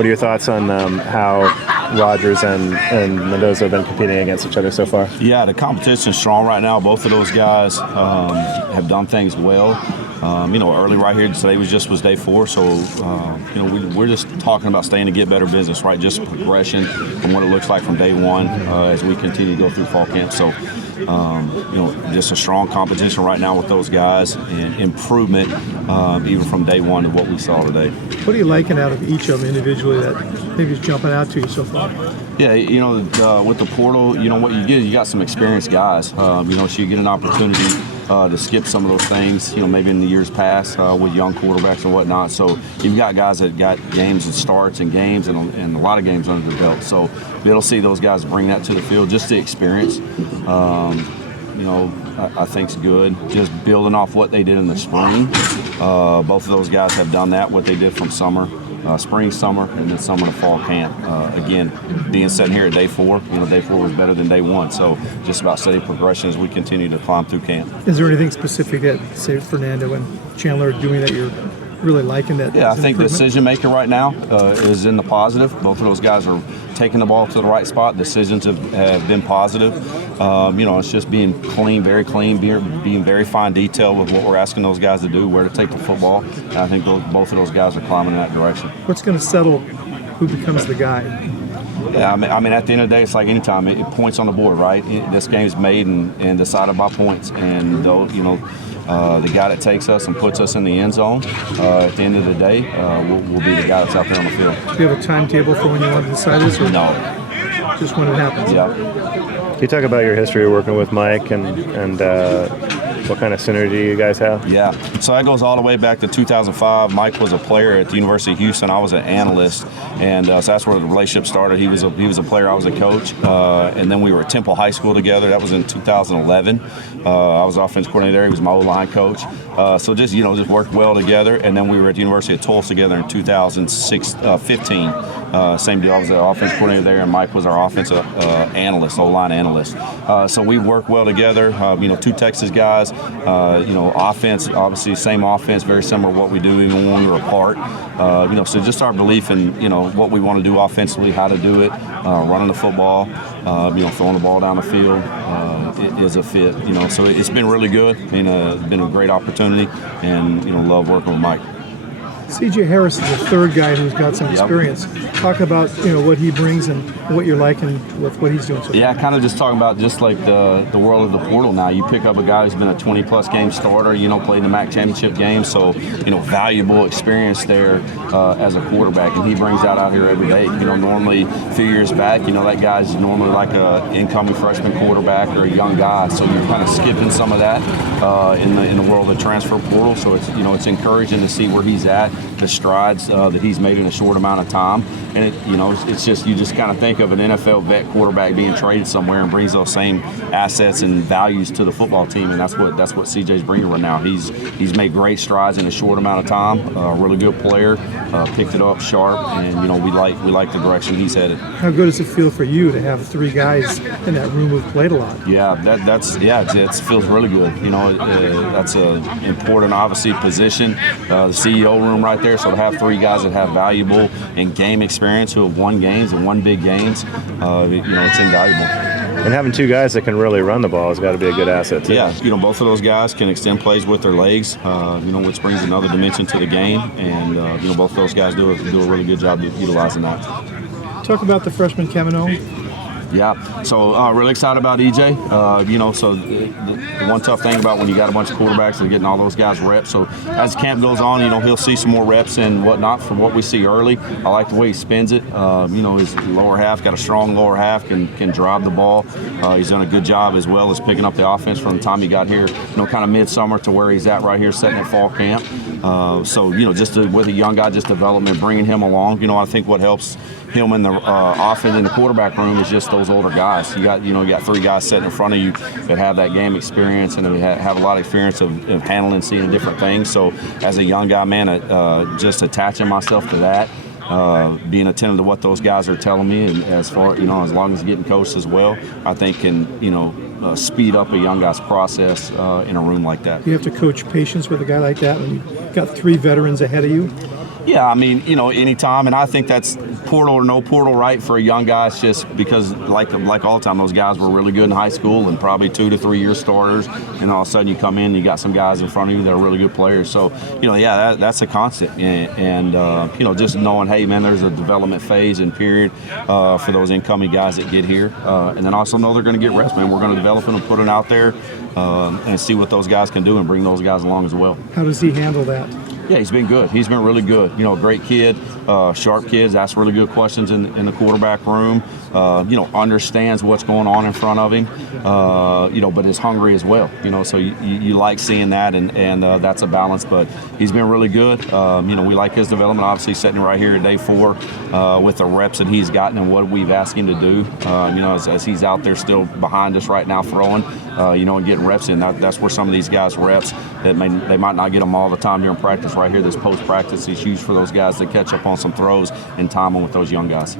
What are your thoughts on how Rogers and Mendoza have been competing against each other so far? Yeah, the competition's strong right now. Both of those guys have done things well. Early right here today was day 4, so we're just talking about staying to get better business, right? Just progression from what it looks like from day 1 as we continue to go through fall camp. So, just a strong competition right now with those guys and improvement even from day 1 of what we saw today. What are you liking out of each of them individually that maybe is jumping out to you so far? Yeah, with the portal, what you got some experienced guys. So you get an opportunity to skip some of those things, maybe in the years past with young quarterbacks and whatnot. So you've got guys that got games and starts and games and a lot of games under their belt. So you'll see those guys bring that to the field, just the experience. I think's good. Just building off what they did in the spring. Both of those guys have done that, what they did from spring, summer, and then summer to fall camp. Again, being sitting here at day 4, day 4 was better than day 1. So just about steady progression as we continue to climb through camp. Is there anything specific that, say, Fernando and Chandler are doing that you're really liking? That I think the decision maker right now is in the positive. Both of those guys are taking the ball to the right spot. Decisions have been positive. It's just being very clean, being very fine detail with what we're asking those guys to do, where to take the football. And I think both of those guys are climbing in that direction. What's going to settle who becomes the guy? Yeah, I mean, at the end of the day, it's like any time. It points on the board, right? This game's made and decided by points. And, the guy that takes us and puts us in the end zone, at the end of the day, will be the guy that's out there on the field. Do you have a timetable for when you want to decide this? Or no. Just when it happens? Yeah. Can you talk about your history of working with Mike and what kind of synergy you guys have? Yeah, so that goes all the way back to 2005. Mike was a player at the University of Houston. I was an analyst, and so that's where the relationship started. He was a player. I was a coach, and then we were at Temple High School together. That was in 2011. I was offense coordinator there. He was my O-line coach. So just worked well together. And then we were at the University of Tulsa together in 2015. Same deal. I was the offense coordinator there, and Mike was our offensive analyst, O-line analyst. So we worked well together. 2 Texas guys. Offense, obviously same offense, very similar to what we do even when we were apart. So just our belief in what we want to do offensively, how to do it, running the football, throwing the ball down the field is a fit. So it's been really good. It's been a great opportunity, and love working with Mike. C.J. Harris is the third guy who's got some experience. Talk about what he brings and what you're liking with what he's doing so far. Yeah, kind of just talking about just like the world of the portal now. You pick up a guy who's been a 20-plus game starter, played in the MAC championship game, so valuable experience there as a quarterback, and he brings that out here every day. Normally a few years back, that guy's normally like a incoming freshman quarterback or a young guy, so you're kind of skipping some of that in the world of the transfer portal. So it's encouraging to see where he's at, the strides that he's made in a short amount of time. And it's just, you just kind of think of an NFL vet quarterback being traded somewhere and brings those same assets and values to the football team, and that's what CJ's bringing right now. He's made great strides in a short amount of time. A really good player, picked it up sharp, and we like the direction he's headed. How good does it feel for you to have 3 guys in that room who've played a lot? Yeah, it feels really good. That's a important, obviously, position. The CEO room right there. So to have 3 guys that have valuable and game experience who have won games and won big games, it's invaluable. And having 2 guys that can really run the ball has got to be a good asset too. Yeah, both of those guys can extend plays with their legs, which brings another dimension to the game. And both of those guys do a really good job utilizing that. Talk about the freshman Kamino. Yeah, so really excited about EJ. So the one tough thing about when you got a bunch of quarterbacks and getting all those guys reps. So as camp goes on, he'll see some more reps and whatnot from what we see early. I like the way he spins it. His lower half, got a strong lower half, can drive the ball. He's done a good job as well as picking up the offense from the time he got here, kind of midsummer to where he's at right here, setting at fall camp. Just with a young guy, just development, bringing him along. I think what helps him in the offense in the quarterback room is just those older guys. You got 3 guys sitting in front of you that have that game experience and have a lot of experience of handling, seeing different things. So as a young guy, man, just attaching myself to that, being attentive to what those guys are telling me, and as long as getting coached as well, I think can speed up a young guy's process in a room like that. You have to coach patience with a guy like that when you've got 3 veterans ahead of you. Yeah, I mean, anytime, and I think that's portal or no portal, right, for a young guy. It's just because, like all the time, those guys were really good in high school and probably 2 to 3 year starters, and all of a sudden you come in, you got some guys in front of you that are really good players. So, that's a constant, and just knowing, hey, man, there's a development phase and period for those incoming guys that get here, and then also know they're going to get reps, man. We're going to develop them and put them out there and see what those guys can do and bring those guys along as well. How does he handle that? Yeah, he's been good. He's been really good. Great kid, sharp kids, asks really good questions in the quarterback room. Understands what's going on in front of him. But is hungry as well. So you like seeing that, and that's a balance. But he's been really good. We like his development. Obviously, sitting right here at day 4 with the reps that he's gotten and what we've asked him to do. As he's out there still behind us right now throwing, and getting reps in. That's where some of these guys' reps that they might not get them all the time during practice. Right here, this post-practice is huge for those guys to catch up on some throws and time them with those young guys.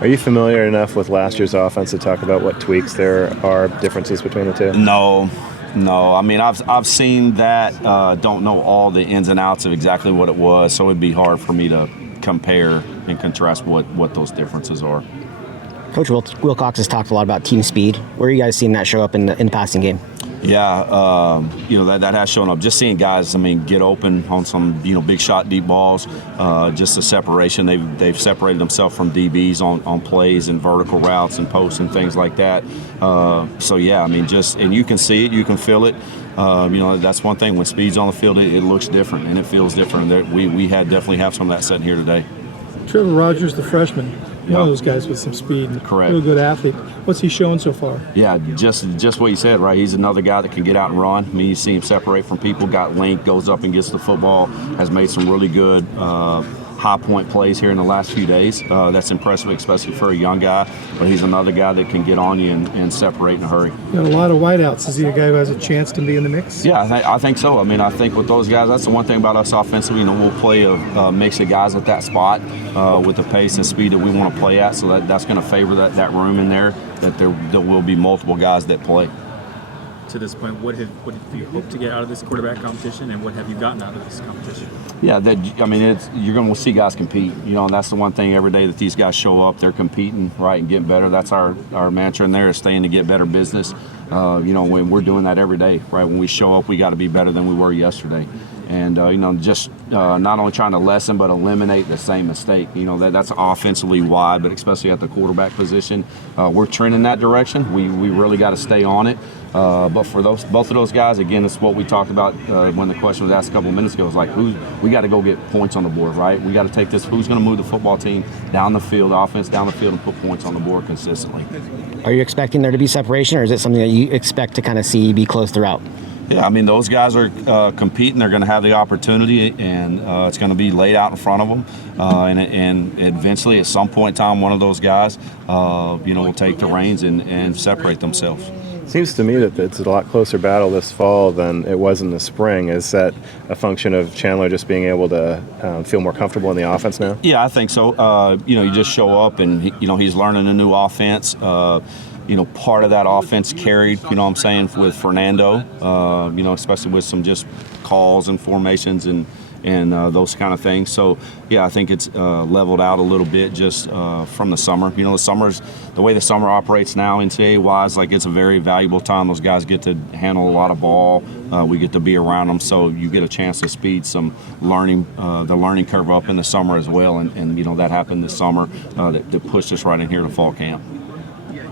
Are you familiar enough with last year's offense to talk about what tweaks there are, differences between the two? No. I mean, I've seen that. Don't know all the ins and outs of exactly what it was, so it'd be hard for me to compare and contrast what those differences are. Coach Wilcox has talked a lot about team speed. Where are you guys seeing that show up in the passing game? Yeah, that has shown up. Just seeing guys, get open on some, big shot, deep balls. Just the separation. They've separated themselves from DBs on plays and vertical routes and posts and things like that. And you can see it, you can feel it. That's one thing. When speed's on the field, it looks different and it feels different. We definitely have some of that sitting here today. Trevor Rogers, the freshman. One of those guys with some speed and correct. Real good athlete. What's he showing so far? Yeah, just what you said, right? He's another guy that can get out and run. You see him separate from people, got length, goes up and gets the football, has made some really good high point plays here in the last few days. That's impressive, especially for a young guy. But he's another guy that can get on you and separate in a hurry. Got a lot of wideouts. Is he a guy who has a chance to be in the mix? Yeah, I think so. I think with those guys, that's the one thing about us offensively. We'll play a mix of guys at that spot with the pace and speed that we want to play at. So that's going to favor that room in there. That there will be multiple guys that play. To this point, what have you hoped to get out of this quarterback competition, and what have you gotten out of this competition? Yeah, you're going to see guys compete, and that's the one thing every day that these guys show up, they're competing, right, and getting better. That's our mantra in there is staying to get better business. When we're doing that every day, right? When we show up, we got to be better than we were yesterday. And, not only trying to lessen but eliminate the same mistake. That's offensively wide, but especially at the quarterback position. We're trending that direction. We really got to stay on it. But for both of those guys, again, it's what we talked about when the question was asked a couple of minutes ago. It's like, we got to go get points on the board, right? We got to take this. Who's going to move the football team down the field, offense down the field, and put points on the board consistently? Are you expecting there to be separation, or is it something that you expect to kind of see be close throughout? Yeah, those guys are competing. They're going to have the opportunity, and it's going to be laid out in front of them. And eventually, at some point in time, one of those guys, will take the reins and separate themselves. Seems to me that it's a lot closer battle this fall than it was in the spring. Is that a function of Chandler just being able to feel more comfortable in the offense now? Yeah, I think so. You just show up and, he's learning a new offense. Part of that offense carried, with Fernando, especially with some just calls and formations and those kind of things. So, I think it's leveled out a little bit just from the summer. The way the summer operates now NCAA-wise, it's a very valuable time. Those guys get to handle a lot of ball. We get to be around them, so you get a chance to speed some learning, the learning curve up in the summer as well. And that happened this summer that pushed us right in here to fall camp.